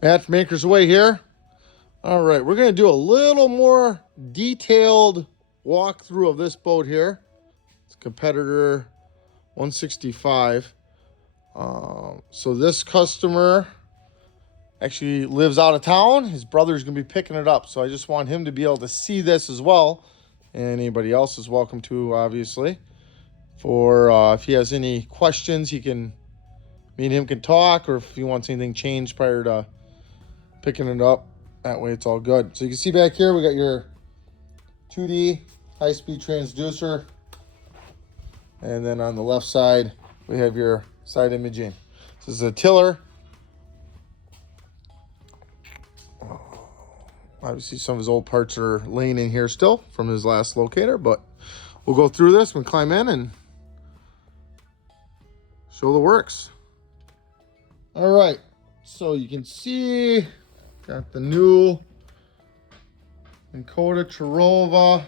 Matchmaker's Way here. All right, we're going to do a little more detailed walkthrough of this boat here. It's Competitor 165. So this customer actually lives out of town. His brother's going to be picking it up. So I just want him to be able to see this as well. And anybody else is welcome to, obviously. For if he has any questions, me and him can talk, or if he wants anything changed prior to picking it up. That way it's all good. So you can see back here, we got your 2D high-speed transducer. And then on the left side, we have your side imaging. This is a tiller. Obviously, some of his old parts are laying in here still from his last locator, but we'll go through this and climb in and show the works. All right, so you can see, got the new Minn Kota Terrova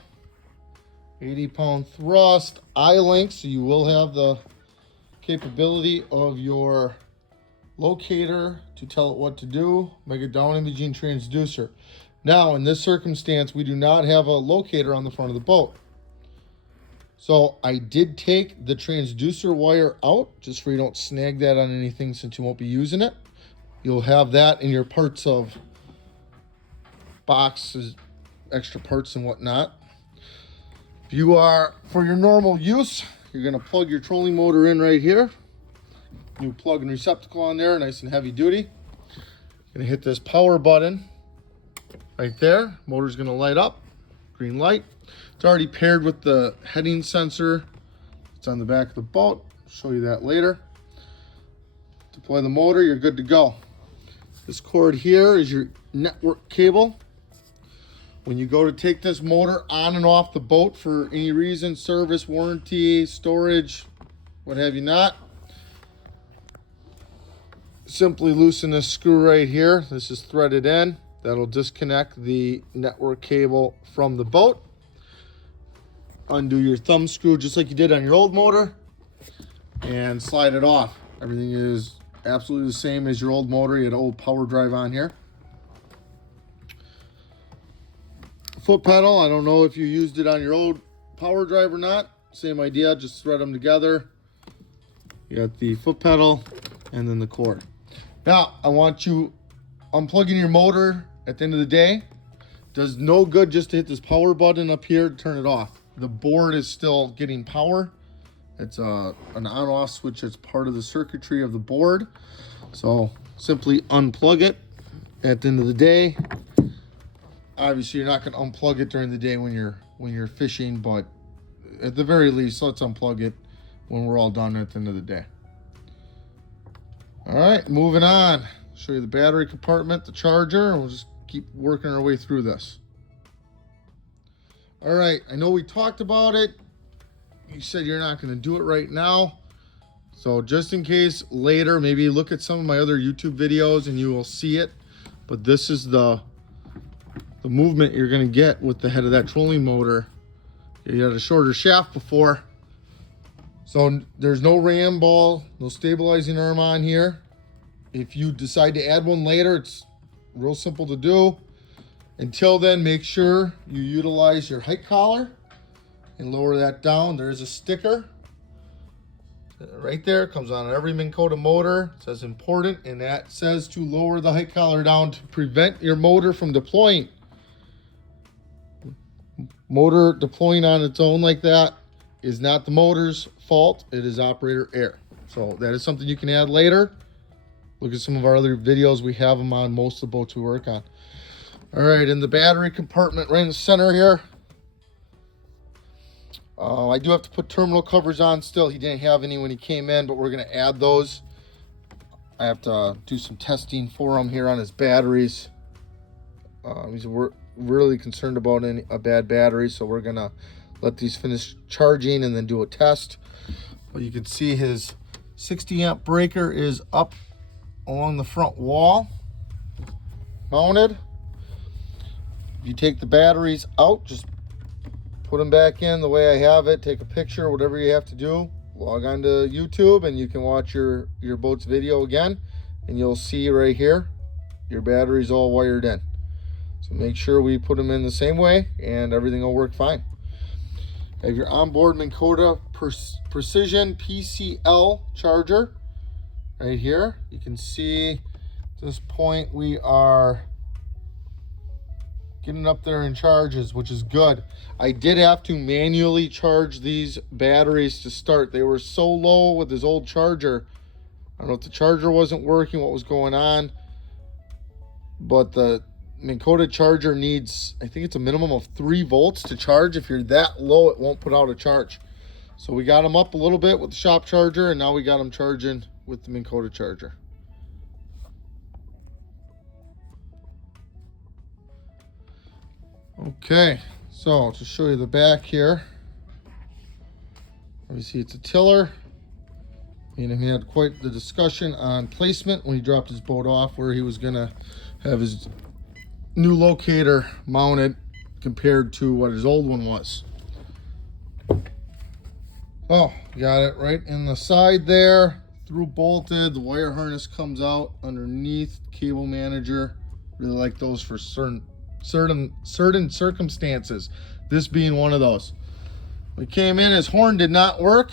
80-pound thrust ILINK, so you will have the capability of your locator to tell it what to do. Mega down imaging transducer. Now, in this circumstance, we do not have a locator on the front of the boat. So I did take the transducer wire out just so you don't snag that on anything since you won't be using it. You'll have that in your parts of boxes, extra parts and whatnot. If you are, for your normal use, you're going to plug your trolling motor in right here. New plug and receptacle on there, nice and heavy duty. Going to hit this power button right there. Motor's going to light up, green light. It's already paired with the heading sensor. It's on the back of the boat. I'll show you that later. Deploy the motor, you're good to go. This cord here is your network cable. When you go to take this motor on and off the boat for any reason, service, warranty, storage, what have you not, simply loosen this screw right here. This is threaded in. That'll disconnect the network cable from the boat. Undo your thumb screw just like you did on your old motor and slide it off. Everything is absolutely the same as your old motor. You had an old power drive on here. Foot pedal, I don't know if you used it on your old power drive or not. Same idea, just thread them together. You got the foot pedal and then the cord. Now, I want you unplugging your motor at the end of the day. Does no good just to hit this power button up here to turn it off. The board is still getting power. It's an on-off switch that's part of the circuitry of the board. So simply unplug it at the end of the day. Obviously, you're not going to unplug it during the day when you're fishing, but at the very least, let's unplug it when we're all done at the end of the day. All right, moving on. Show you the battery compartment, the charger, and we'll just keep working our way through this. All right, I know we talked about it. You said you're not going to do it right now. So just in case later, maybe look at some of my other YouTube videos and you will see it. But this is the movement you're going to get with the head of that trolling motor. You had a shorter shaft before. So there's no ram ball, no stabilizing arm on here. If you decide to add one later, it's real simple to do. Until then, make sure you utilize your height collar and lower that down. There is a sticker right there. It comes on every Minn Kota motor. It says important, and that says to lower the height collar down to prevent your motor from deploying. Motor deploying on its own like that is not the motor's fault. It is operator error. So that is something you can add later. Look at some of our other videos. We have them on most of the boats we work on. All right, in the battery compartment right in the center here, I do have to put terminal covers on still. He didn't have any when he came in, but we're going to add those. I have to do some testing for him here on his batteries. We're really concerned about a bad battery, so we're going to let these finish charging and then do a test. But you can see his 60 amp breaker is up along the front wall, mounted. If you take the batteries out, just put them back in the way I have it, take a picture, whatever you have to do. Log on to YouTube and you can watch your boat's video again, and you'll see right here your battery's all wired in. So make sure we put them in the same way and everything will work fine. Have your onboard Minn Kota Precision PCL charger right here. You can see at this point we are getting up there in charges, which is good. I did have to manually charge these batteries to start. They were so low with this old charger. I don't know if the charger wasn't working, what was going on, but the Minn Kota charger needs, I think it's a minimum of 3 volts to charge. If you're that low, it won't put out a charge. So we got them up a little bit with the shop charger, and now we got them charging with the Minn Kota charger. Okay, so to show you the back here, obviously it's a tiller, and he had quite the discussion on placement when he dropped his boat off, where he was gonna have his new locator mounted compared to what his old one was. Oh, got it right in the side there, through bolted. The wire harness comes out underneath. Cable manager, really like those for certain circumstances, this being one of those. We came in, his horn did not work.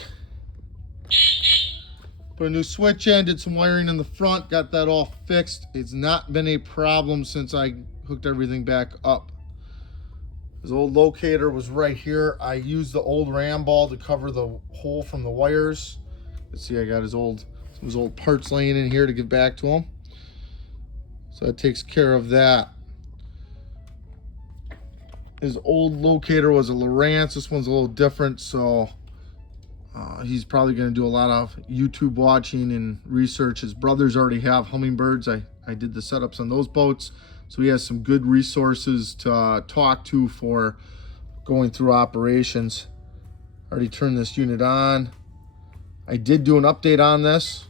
Put a new switch in, did some wiring in the front, got that all fixed. It's not been a problem since I hooked everything back up. His old locator was right here. I used the old ram ball to cover the hole from the wires. Let's see, I got some of his old parts laying in here to give back to him. So that takes care of that. His old locator was a Lowrance. This one's a little different, so he's probably going to do a lot of YouTube watching and research. His brothers already have Humminbirds. I did the setups on those boats, so he has some good resources to talk to for going through operations. Already turned this unit on. I did do an update on this,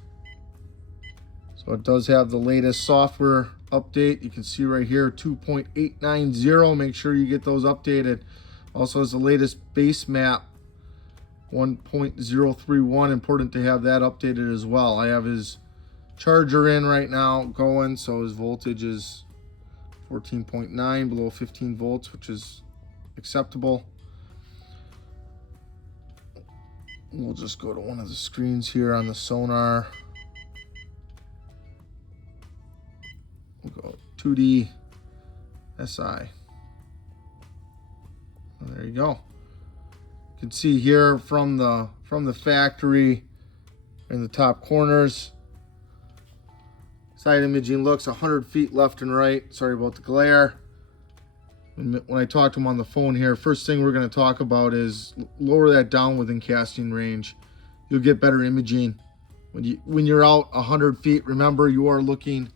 so it does have the latest software update. You can see right here 2.890. make sure you get those updated. Also has the latest base map 1.031. important to have that updated as well. I have his charger in right now going, so his voltage is 14.9, below 15 volts, which is acceptable. We'll just go to one of the screens here on the sonar. We'll go 2D SI. And there you go. You can see here from the factory in the top corners. Side imaging looks 100 feet left and right. Sorry about the glare. When I talk to him on the phone here, first thing we're going to talk about is lower that down within casting range. You'll get better imaging. When you're out 100 feet, remember you are looking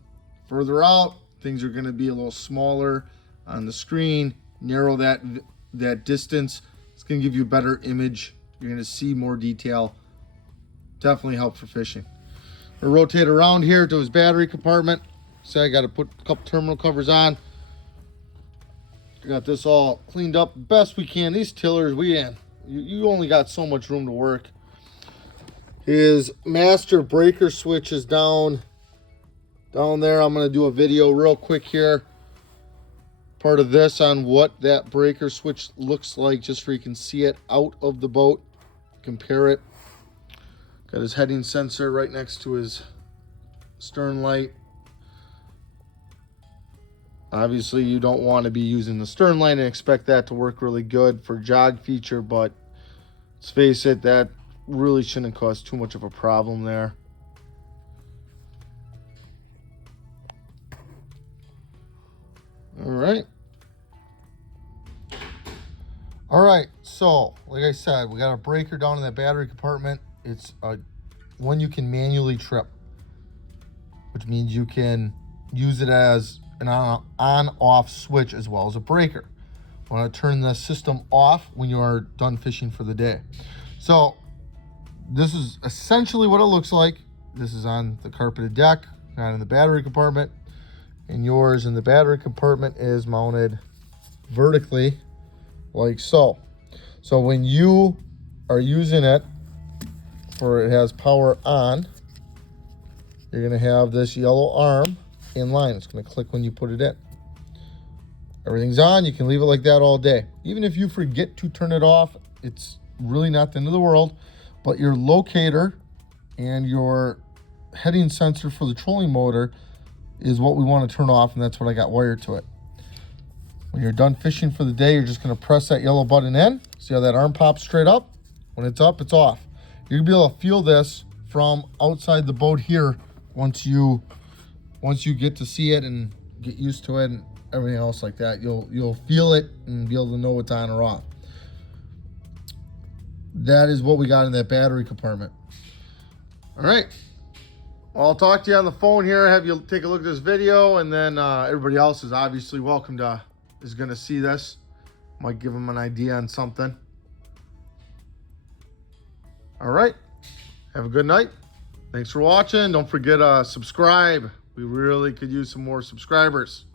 further out. Things are going to be a little smaller on the screen. Narrow that distance. It's going to give you a better image. You're going to see more detail. Definitely help for fishing. We'll rotate around here to his battery compartment. So I got to put a couple terminal covers on. Got this all cleaned up best we can. These tillers, you only got so much room to work. His master breaker switch is down there. I'm going to do a video real quick here, part of this, on what that breaker switch looks like, just so you can see it out of the boat, compare it. Got his heading sensor right next to his stern light. Obviously you don't want to be using the stern light and expect that to work really good for jog feature, but let's face it, that really shouldn't cause too much of a problem there. All right, so like I said, we got a breaker down in that battery compartment. It's one you can manually trip, which means you can use it as an on-off switch as well as a breaker. I want to turn the system off when you are done fishing for the day. So this is essentially what it looks like. This is on the carpeted deck, not in the battery compartment. And yours in the battery compartment is mounted vertically like so. So when you are using it, for it has power on, you're going to have this yellow arm in line. It's going to click when you put it in. Everything's on. You can leave it like that all day. Even if you forget to turn it off, it's really not the end of the world. But your locator and your heading sensor for the trolling motor is what we want to turn off, and that's what I got wired to it. When you're done fishing for the day, you're just going to press that yellow button in. See how that arm pops straight up? When it's up, it's off. You're going to be able to feel this from outside the boat here once you get to see it and get used to it and everything else like that. You'll feel it and be able to know it's on or off. That is what we got in that battery compartment. All right. Well, I'll talk to you on the phone here, have you take a look at this video, and then everybody else is obviously welcome to, is going to see this. Might give them an idea on something. All right. Have a good night. Thanks for watching. Don't forget to subscribe. We really could use some more subscribers.